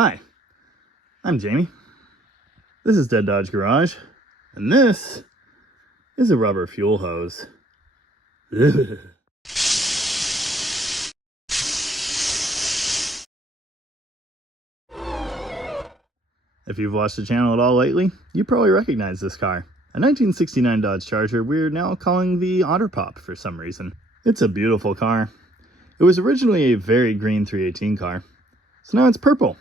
Hi, I'm Jamie. This is Dead Dodge Garage, and this is a rubber fuel hose. Ugh. If you've watched the channel at all lately, you probably recognize this car. A 1969 Dodge Charger we're now calling the Otter Pop for some reason. It's a beautiful car. It was originally a very green 318 car, so now it's purple,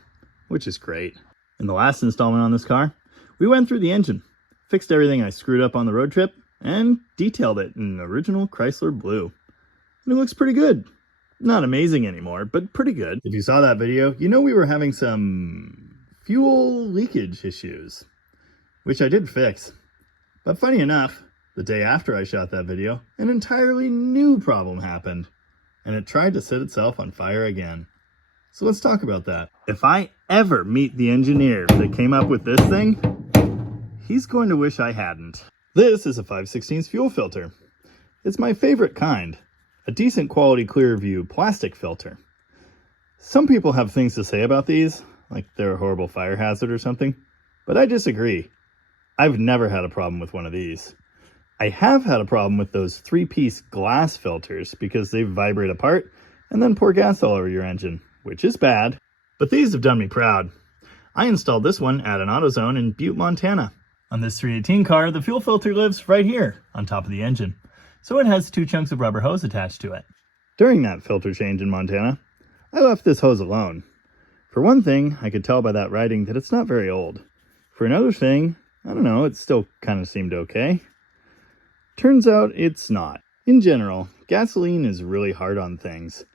which is great. In the last installment on this car, we went through the engine, fixed everything I screwed up on the road trip, and detailed it in original Chrysler blue. And it looks pretty good. Not amazing anymore, but pretty good. If you saw that video, you know we were having some fuel leakage issues, which I did fix. But funny enough, the day after I shot that video, an entirely new problem happened, and it tried to set itself on fire again. So let's talk about that. If I ever meet the engineer that came up with this thing, he's going to wish I hadn't. This is a 5/16 fuel filter. It's my favorite kind, a decent quality Clearview plastic filter. Some people have things to say about these, like they're a horrible fire hazard or something, but I disagree. I've never had a problem with one of these. I have had a problem with those 3-piece glass filters because they vibrate apart and then pour gas all over your engine, which is bad. But these have done me proud. I installed this one at an AutoZone in Butte, Montana. On this 318 car, the fuel filter lives right here on top of the engine, so it has 2 chunks of rubber hose attached to it. During that filter change in Montana, I left this hose alone. For one thing, I could tell by that writing that it's not very old. For another thing, I don't know, it still kind of seemed okay. Turns out it's not. In general, gasoline is really hard on things.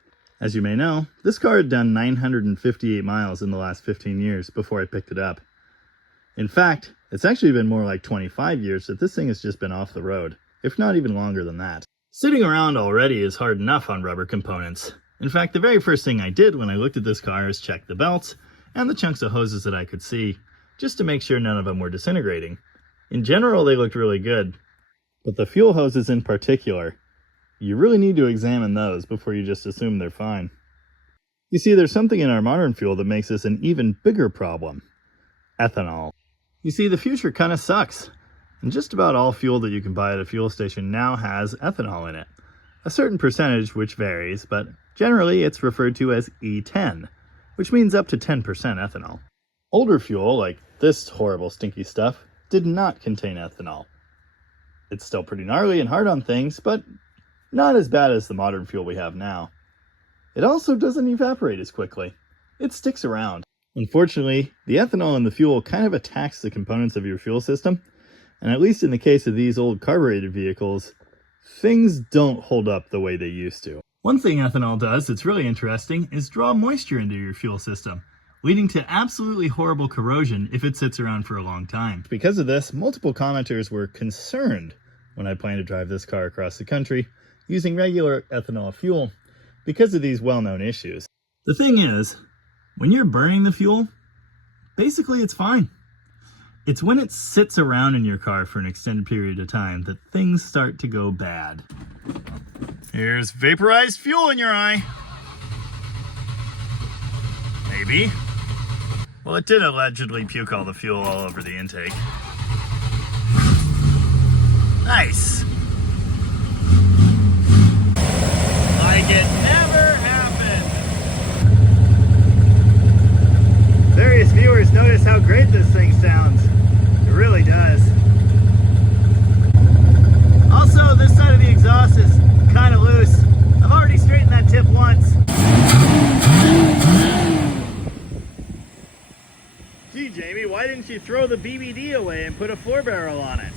As you may know, this car had done 958 miles in the last 15 years before I picked it up. In fact, it's actually been more like 25 years that this thing has just been off the road, if not even longer than that. Sitting around already is hard enough on rubber components. In fact, the very first thing I did when I looked at this car is check the belts and the chunks of hoses that I could see, just to make sure none of them were disintegrating. In general, they looked really good, but the fuel hoses in particular, you really need to examine those before you just assume they're fine. You see, there's something in our modern fuel that makes this an even bigger problem: ethanol. You see, the future kind of sucks, and just about all fuel that you can buy at a fuel station now has ethanol in it. A certain percentage, which varies, but generally it's referred to as E10, which means up to 10% ethanol. Older fuel, like this horrible stinky stuff, did not contain ethanol. It's still pretty gnarly and hard on things, but not as bad as the modern fuel we have now. It also doesn't evaporate as quickly. It sticks around. Unfortunately, the ethanol in the fuel kind of attacks the components of your fuel system, and at least in the case of these old carbureted vehicles, things don't hold up the way they used to. One thing ethanol does that's really interesting is draw moisture into your fuel system, leading to absolutely horrible corrosion if it sits around for a long time. Because of this, multiple commenters were concerned when I planned to drive this car across the country using regular ethanol fuel because of these well-known issues. The thing is, when you're burning the fuel, basically it's fine. It's when it sits around in your car for an extended period of time that things start to go bad. Here's vaporized fuel in your eye. Maybe. Well, it did allegedly puke all the fuel all over the intake. Nice. Like it never happened. Various viewers notice how great this thing sounds. It really does. Also, this side of the exhaust is kind of loose. I've already straightened that tip once. Gee, Jamie, why didn't you throw the BBD away and put a 4-barrel on it?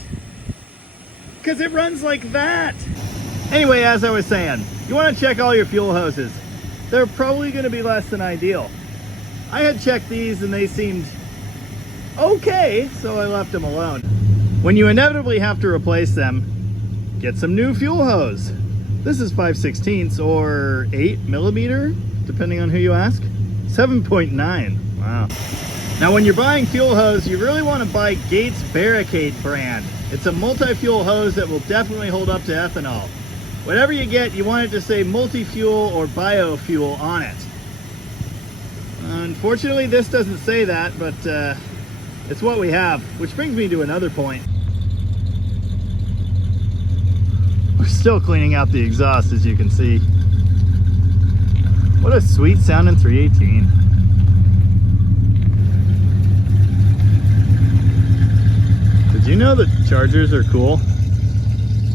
Because it runs like that. Anyway, as I was saying, you want to check all your fuel hoses. They're probably going to be less than ideal. I had checked these and they seemed okay, so I left them alone. When you inevitably have to replace them, get some new fuel hose. This is 5/16 or 8mm, depending on who you ask. 7.9, wow. Now when you're buying fuel hose, you really want to buy Gates Barricade brand. It's a multi-fuel hose that will definitely hold up to ethanol. Whatever you get, you want it to say multi-fuel or biofuel on it. Unfortunately, this doesn't say that, but it's what we have, which brings me to another point. We're still cleaning out the exhaust, as you can see. What a sweet sounding 318. Did you know that Chargers are cool?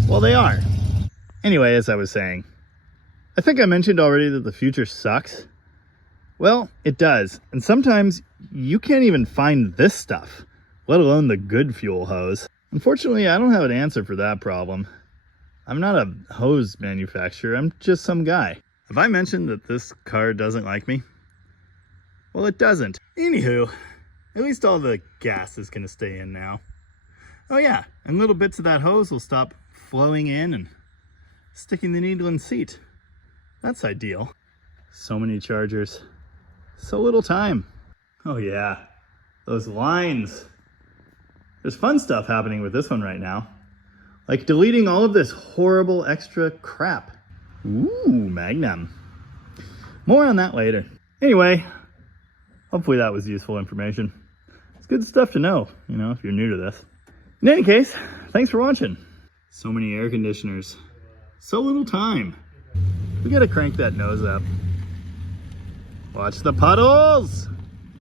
Well, they are. Anyway, as I was saying, I think I mentioned already that the future sucks. Well, it does. And sometimes you can't even find this stuff, let alone the good fuel hose. Unfortunately, I don't have an answer for that problem. I'm not a hose manufacturer, I'm just some guy. Have I mentioned that this car doesn't like me? Well, it doesn't. Anywho, at least all the gas is gonna stay in now. Oh yeah, and little bits of that hose will stop flowing in and sticking the needle in the seat. That's ideal. So many Chargers, so little time. Oh yeah, those lines. There's fun stuff happening with this one right now. Like deleting all of this horrible extra crap. Ooh, Magnum. More on that later. Anyway, hopefully that was useful information. It's good stuff to know, you know, if you're new to this. In any case, thanks for watching. So many air conditioners, so little time. We gotta crank that nose up. Watch the puddles!